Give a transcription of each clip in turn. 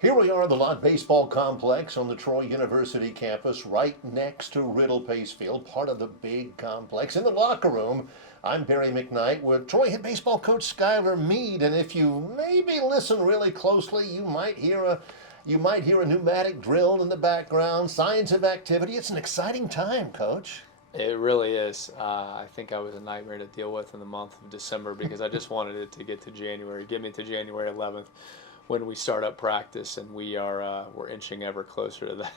Here we are, the Lott Baseball Complex on the Troy University campus, right next to Riddle Pace Field, part of the big complex. In the locker room, I'm Barry McKnight with Troy head baseball coach Skylar Meade, and if you maybe listen really closely, you might hear a pneumatic drill in the background, signs of activity. It's an exciting time, Coach. It really is. I think I was a nightmare to deal with in the month of December because I just wanted it to get to January. Get me to January 11th when we start up practice, and we're inching ever closer to that.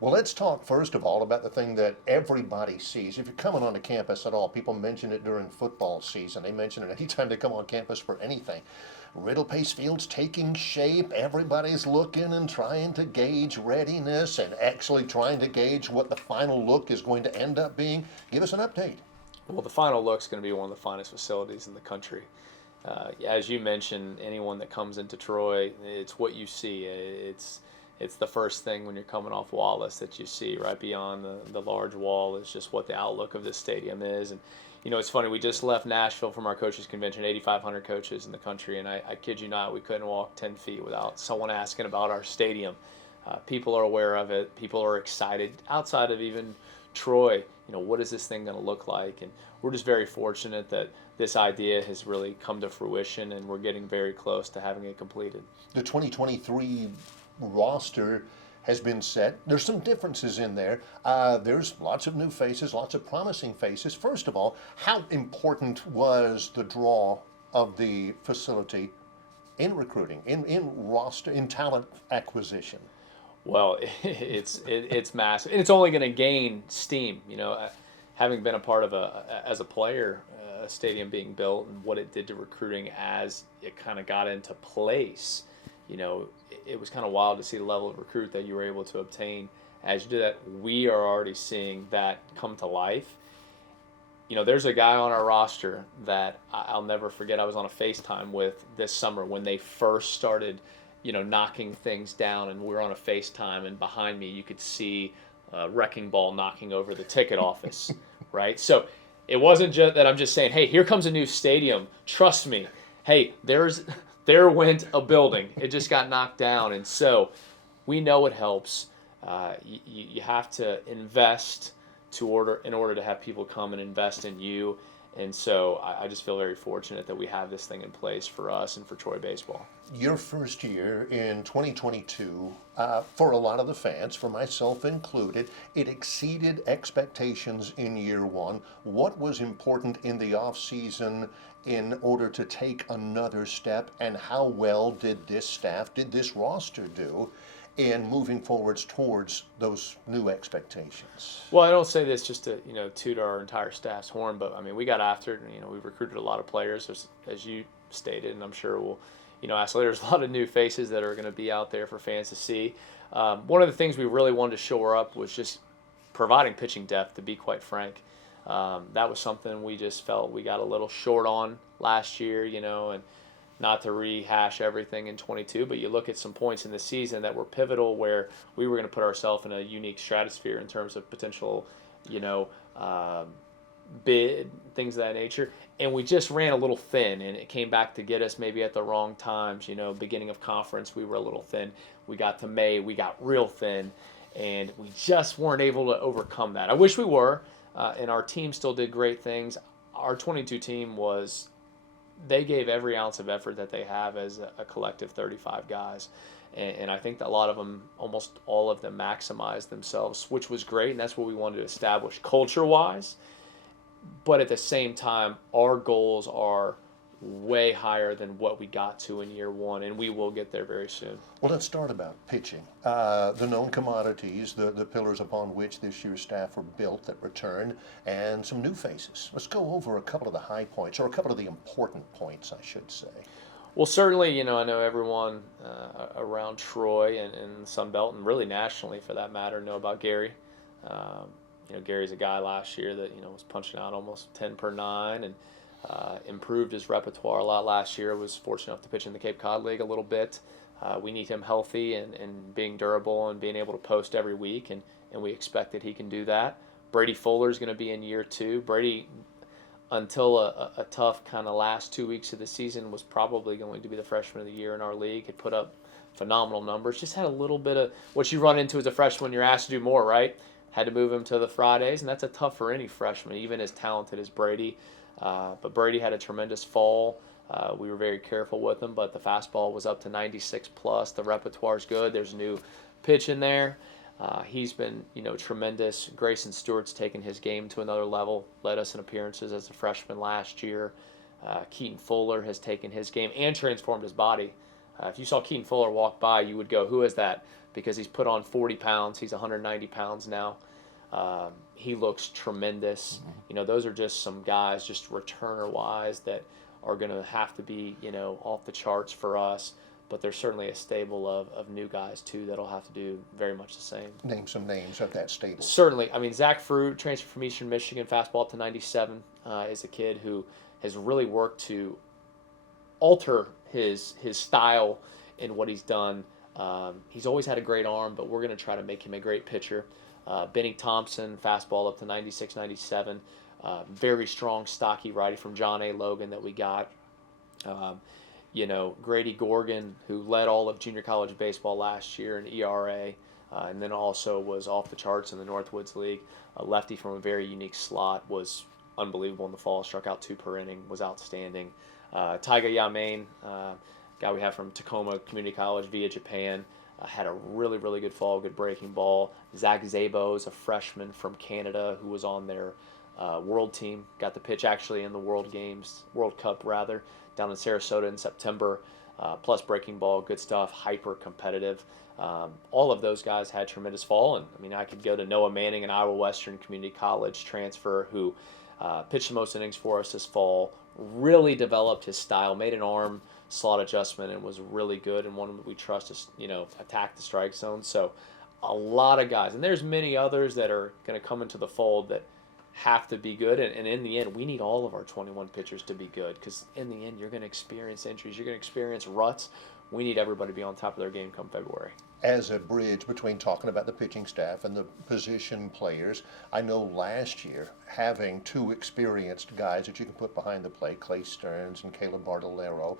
Well, let's talk first of all about the thing that everybody sees. If you're coming onto campus at all, people mention it during football season. They mention it anytime they come on campus for anything. Riddle Pace Field's taking shape. Everybody's looking and trying to gauge readiness and actually trying to gauge what the final look is going to end up being. Give us an update. Well, the final look's going to be one of the finest facilities in the country. As you mentioned, anyone that comes into Troy, it's what you see. It's the first thing when you're coming off Wallace that you see. Right beyond the large wall is just what the outlook of this stadium is. And it's funny, we just left Nashville from our coaches convention, 8,500 coaches in the country, and I kid you not, we couldn't walk 10 feet without someone asking about our stadium. People are aware of it. People are excited outside of even Troy. What is this thing going to look like? And we're just very fortunate that this idea has really come to fruition, and we're getting very close to having it completed. The 2023 roster has been set. There's some differences in there. There's lots of new faces, lots of promising faces. First of all, how important was the draw of the facility in recruiting, in roster, in talent acquisition? Well, it's massive, and it's only going to gain steam. Having been a part of as a player, a stadium being built and what it did to recruiting as it kind of got into place. It was kind of wild to see the level of recruit that you were able to obtain as you did that. We are already seeing that come to life. There's a guy on our roster that I'll never forget. I was on a FaceTime with this summer when they first started knocking things down, and we were on a FaceTime, and behind me you could see a wrecking ball knocking over the ticket office, right? So it wasn't just that I'm just saying, hey, here comes a new stadium. Trust me. Hey, there went a building. It just got knocked down, and so we know it helps. You have to invest in order to have people come and invest in you. And so I just feel very fortunate that we have this thing in place for us and for Troy baseball. Your first year in 2022, for a lot of the fans, for myself included, it exceeded expectations in year one. What was important in the offseason in order to take another step, and how well did this roster do in moving forwards towards those new expectations? Well, I don't say this just to toot our entire staff's horn, but I mean we got after it. And, we recruited a lot of players, as you stated, and I'm sure we'll ask later. There's a lot of new faces that are going to be out there for fans to see. One of the things we really wanted to shore up was just providing pitching depth. To be quite frank, that was something we just felt we got a little short on last year. And not to rehash everything in 22, but you look at some points in the season that were pivotal where we were going to put ourselves in a unique stratosphere in terms of potential, bid, things of that nature. And we just ran a little thin, and it came back to get us maybe at the wrong times. Beginning of conference, we were a little thin. We got to May, we got real thin, and we just weren't able to overcome that. I wish we were, and our team still did great things. Our 22 team they gave every ounce of effort that they have as a collective 35 guys. And I think that a lot of them, almost all of them, maximized themselves, which was great, and that's what we wanted to establish culture-wise. But at the same time, our goals are way higher than what we got to in year one, and we will get there very soon. Well, let's start about pitching. The known commodities, the pillars upon which this year's staff were built that return, and some new faces. Let's go over a couple of the high points, or a couple of the important points, I should say. Well, certainly, I know everyone around Troy and the Sun Belt, and really nationally for that matter, know about Gary. Gary's a guy last year that, was punching out almost 10 per 9 and improved his repertoire a lot last year. Was fortunate enough to pitch in the Cape Cod League a little bit. We need him healthy and being durable and being able to post every week, and we expect that he can do that. Brady Fuller is going to be in year 2. Brady, until a tough kind of last 2 weeks of the season, was probably going to be the freshman of the year in our league. Had put up phenomenal numbers. Just had a little bit of what you run into as a freshman when you're asked to do more, right? Had to move him to the Fridays, and that's a tough for any freshman, even as talented as Brady. But Brady had a tremendous fall. We were very careful with him, but the fastball was up to 96 plus. The repertoire's good. There's a new pitch in there. He's been, tremendous. Grayson Stewart's taken his game to another level. Led us in appearances as a freshman last year. Keaton Fuller has taken his game and transformed his body. If you saw Keaton Fuller walk by, you would go, "Who is that?" Because he's put on 40 pounds. He's 190 pounds now. He looks tremendous. Those are just some guys, just returner-wise, that are going to have to be, off the charts for us. But there's certainly a stable of new guys, too, that'll have to do very much the same. Name some names of that stable. Certainly. Zach Fruit, transfer from Eastern Michigan, fastball up to 97, is a kid who has really worked to alter his style in what he's done. He's always had a great arm, but we're going to try to make him a great pitcher. Benny Thompson, fastball up to 96, 97. Very strong, stocky righty from John A. Logan that we got. Grady Gorgon, who led all of junior college baseball last year in ERA, and then also was off the charts in the Northwoods League. A lefty from a very unique slot, was unbelievable in the fall, struck out 2 per inning, was outstanding. Taiga Yamain, guy we have from Tacoma Community College via Japan, had a really, really good fall, good breaking ball. Zach Szabo is a freshman from Canada who was on their world team, got the pitch actually in the World Cup down in Sarasota in September, plus breaking ball, good stuff, hyper competitive. All of those guys had tremendous fall, and I could go to Noah Manning, an Iowa Western Community College transfer who pitched the most innings for us this fall, really developed his style, made an arm slot adjustment, and was really good, and one that we trust to attack the strike zone. So a lot of guys, and there's many others that are going to come into the fold that have to be good, and in the end we need all of our 21 pitchers to be good, because in the end you're going to experience injuries, you're going to experience ruts. We need everybody to be on top of their game come February. As a bridge between talking about the pitching staff and the position players, I know last year having 2 experienced guys that you can put behind the plate, Clay Stearns and Caleb Bardolero,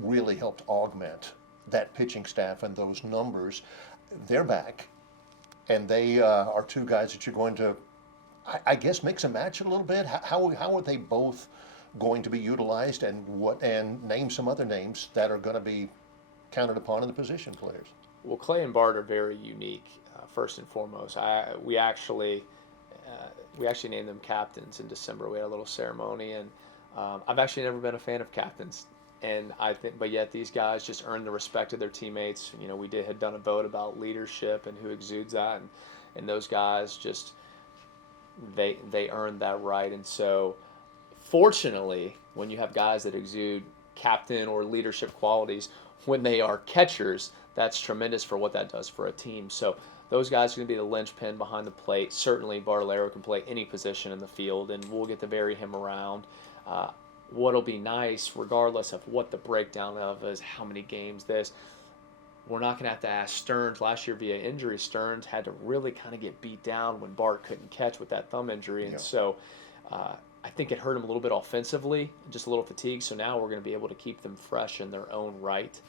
really helped augment that pitching staff and those numbers. They're back, and they are 2 guys that you're going to, I guess, mix and match it a little bit. How are they both going to be utilized, and name some other names that are going to be counted upon in the position players? Well, Clay and Bart are very unique. First and foremost, we actually named them captains in December. We had a little ceremony, and I've actually never been a fan of captains, and but yet these guys just earned the respect of their teammates. We had done a vote about leadership and who exudes that, and those guys just they earned that right. And so, fortunately, when you have guys that exude captain or leadership qualities when they are catchers, that's tremendous for what that does for a team. So those guys are going to be the linchpin behind the plate. Certainly Bardolero can play any position in the field, and we'll get to vary him around. What'll be nice, regardless of what the breakdown of is, how many games this, we're not going to have to ask Stearns. Last year via injury, Stearns had to really kind of get beat down when Bart couldn't catch with that thumb injury. And so I think it hurt him a little bit offensively, just a little fatigue. So now we're going to be able to keep them fresh in their own right.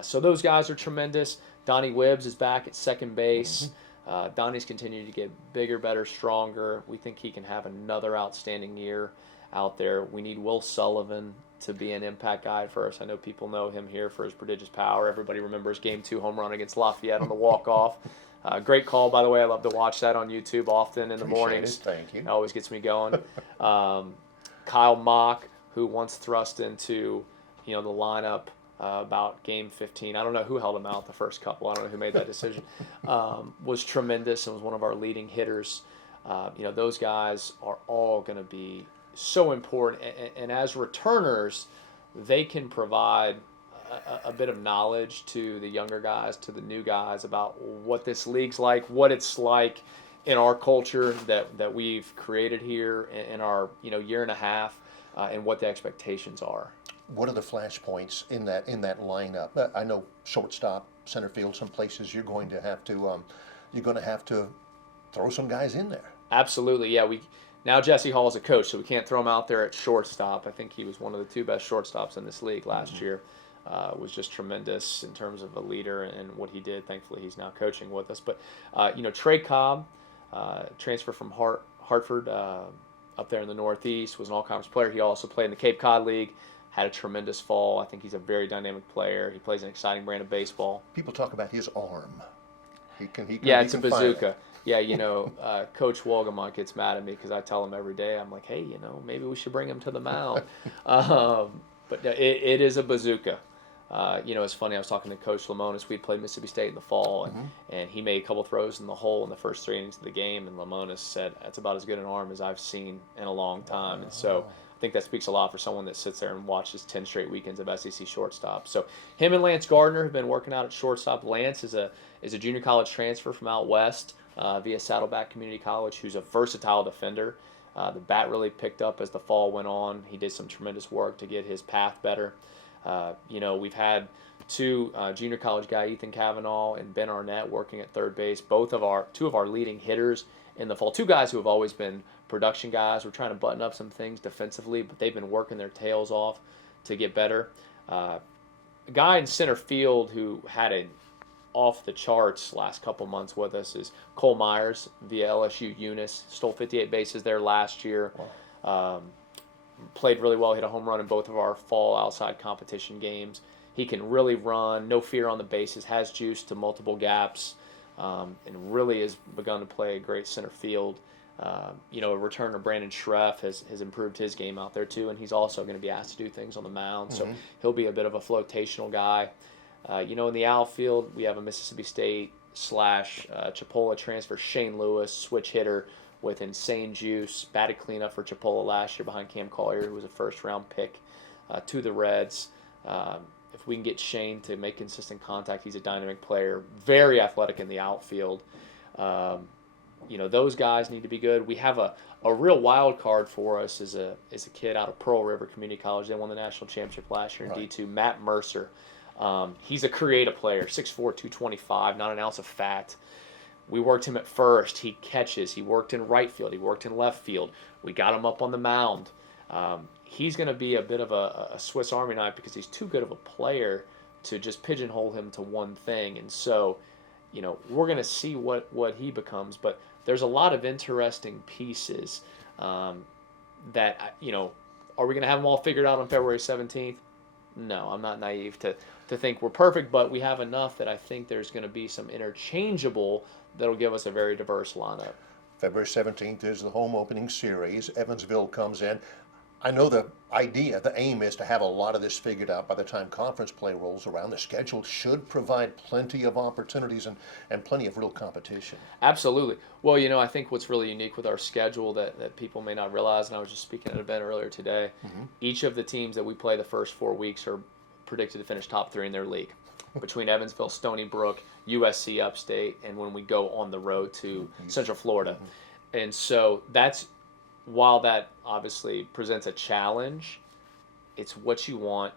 So those guys are tremendous. Donnie Wibbs is back at second base. Donnie's continued to get bigger, better, stronger. We think he can have another outstanding year out there. We need Will Sullivan to be an impact guy for us. I know people know him here for his prodigious power. Everybody remembers Game 2 home run against Lafayette on the walk-off. Great call, by the way. I love to watch that on YouTube often in the mornings. Thank you. It always gets me going. Kyle Mock, who once thrust into the lineup about Game 15. I don't know who held him out the first couple. I don't know who made that decision. Was tremendous and was one of our leading hitters. Those guys are all going to be so important. And as returners, they can provide a bit of knowledge to the younger guys, to the new guys, about what this league's like, what it's like in our culture that we've created here in our year and a half, and what the expectations are. What are the flashpoints in that lineup? I know shortstop, center field, some places you're going to have to throw some guys in there. Absolutely, yeah. Now Jesse Hall is a coach, so we can't throw him out there at shortstop. I think he was one of the 2 best shortstops in this league last year. was just tremendous in terms of a leader and what he did. Thankfully, he's now coaching with us. But, Trey Cobb, transfer from Hartford up there in the Northeast, was an all-conference player. He also played in the Cape Cod League, had a tremendous fall. I think he's a very dynamic player. He plays an exciting brand of baseball. People talk about his arm. It's a bazooka. Yeah, Coach Wolgamont gets mad at me because I tell him every day, I'm like, hey, maybe we should bring him to the mound. But it is a bazooka. It's funny, I was talking to Coach Lamonis. We'd played Mississippi State in the fall, and he made a couple throws in the hole in the first 3 innings of the game, and Lamonis said, that's about as good an arm as I've seen in a long time. And so I think that speaks a lot for someone that sits there and watches 10 straight weekends of SEC shortstop. So him and Lance Gardner have been working out at shortstop. Lance is a junior college transfer from out west via Saddleback Community College, who's a versatile defender. The bat really picked up as the fall went on. He did some tremendous work to get his path better. We've had 2 junior college guy, Ethan Cavanaugh and Ben Arnett, working at third base. Two of our leading hitters in the fall. 2 guys who have always been production guys. We're trying to button up some things defensively, but they've been working their tails off to get better. A guy in center field who had an off the charts last couple months with us is Cole Myers via LSU Eunice. Stole 58 bases there last year. Played really well, hit a home run in both of our fall outside competition games. He can really run, no fear on the bases, has juice to multiple gaps, and really has begun to play a great center field. A return of Brandon Schreff has improved his game out there too, and he's also going to be asked to do things on the mound, so he'll be a bit of a flotational guy. In the outfield, we have a Mississippi State / Chipola transfer, Shane Lewis, switch hitter with insane juice, batted cleanup for Chipola last year behind Cam Collier, who was a first-round pick to the Reds. If we can get Shane to make consistent contact, he's a dynamic player, very athletic in the outfield. Those guys need to be good. We have a real wild card for us is a kid out of Pearl River Community College. They won the national championship last year in D2, Matt Mercer. He's a creative player, 6'4", 225, not an ounce of fat. We worked him at first. He catches. He worked in right field. He worked in left field. We got him up on the mound. He's going to be a bit of a Swiss Army knife because he's too good of a player to just pigeonhole him to one thing. And so, we're going to see what he becomes. But there's a lot of interesting pieces that, are we going to have them all figured out on February 17th? No, I'm not naive to think we're perfect, but we have enough that I think there's going to be some interchangeable that'll give us a very diverse lineup. February 17th is the home opening series. Evansville comes in. I know the aim is to have a lot of this figured out by the time conference play rolls around. The schedule should provide plenty of opportunities and plenty of real competition. Absolutely. Well, I think what's really unique with our schedule that people may not realize, and I was just speaking at an event earlier today, each of the teams that we play the first 4 weeks are predicted to finish top 3 in their league. Between Evansville, Stony Brook, USC Upstate, and when we go on the road to Central Florida. And so while that obviously presents a challenge, it's what you want.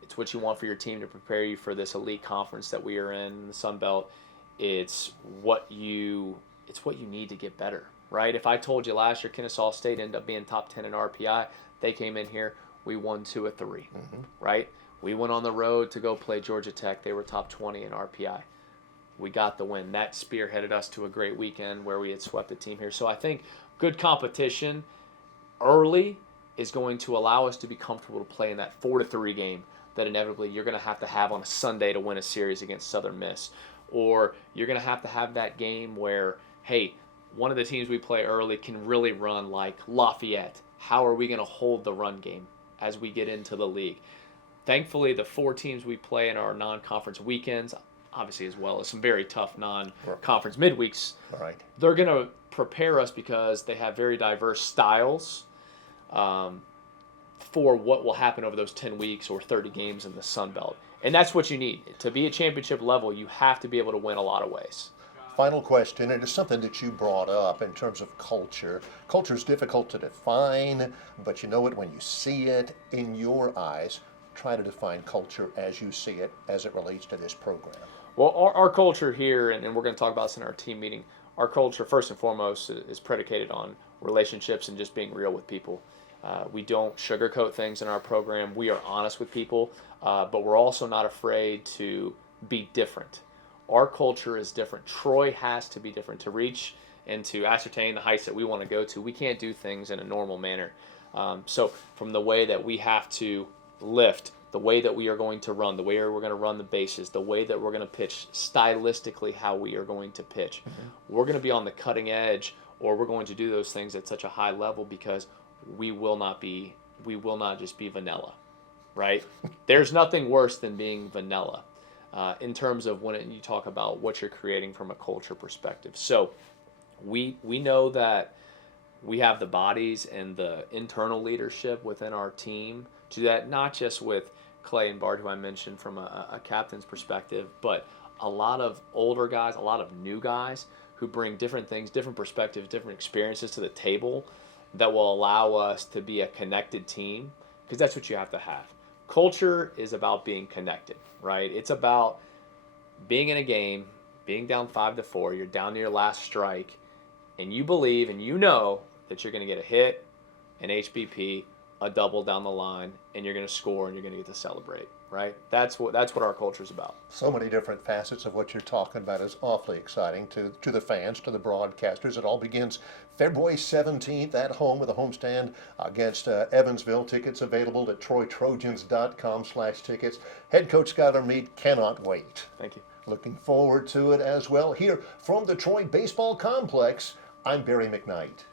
It's what you want for your team to prepare you for this elite conference that we are in the Sun Belt. It's what you need to get better, right? If I told you last year Kennesaw State ended up being top 10 in RPI, they came in here, we won 2 of 3, right? We went on the road to go play Georgia Tech. They were top 20 in RPI. We got the win. That spearheaded us to a great weekend where we had swept the team here. So I think good competition early is going to allow us to be comfortable to play in that 4-3 game that inevitably you're going to have on a Sunday to win a series against Southern Miss. Or you're going to have that game where, hey, one of the teams we play early can really run like Lafayette. How are we going to hold the run game as we get into the league? Thankfully, the 4 teams we play in our non-conference weekends, obviously as well as some very tough non-conference midweeks, they're going to prepare us because they have very diverse styles for what will happen over those 10 weeks or 30 games in the Sun Belt. And that's what you need. To be at championship level, you have to be able to win a lot of ways. Final question, and it's something that you brought up in terms of culture. Culture is difficult to define, but you know it when you see it in your eyes. Try to define culture as you see it as it relates to this program. Well, our culture here, and we're going to talk about this in our team meeting, our culture first and foremost is predicated on relationships and just being real with people. We don't sugarcoat things in our program. We are honest with people, but we're also not afraid to be different. Our culture is different. Troy has to be different to reach and to ascertain the heights that we want to go to. We can't do things in a normal manner. So from the way that we have to lift, the way that we are going to run, the way we're going to run the bases, the way that we're going to pitch, stylistically how we are going to pitch, we're going to be on the cutting edge, or we're going to do those things at such a high level because we will not just be vanilla, right? There's nothing worse than being vanilla in terms of when you talk about what you're creating from a culture perspective. So we know that we have the bodies and the internal leadership within our team to do that, not just with Clay and Bart, who I mentioned from a captain's perspective, but a lot of older guys, a lot of new guys who bring different things, different perspectives, different experiences to the table that will allow us to be a connected team, because that's what you have to have. Culture is about being connected, right? It's about being in a game, being down 5-4, you're down to your last strike, and you believe and you know that you're going to get a hit, an HBP, a double down the line, and you're going to score and you're going to get to celebrate, right? That's what our culture is about. So many different facets of what you're talking about is awfully exciting to the fans, to the broadcasters. It all begins February 17th at home with a homestand against Evansville. Tickets available at troytrojans.com/tickets. Head coach Skylar Meade cannot wait. Thank you. Looking forward to it as well. Here from the Troy Baseball Complex, I'm Barry McKnight.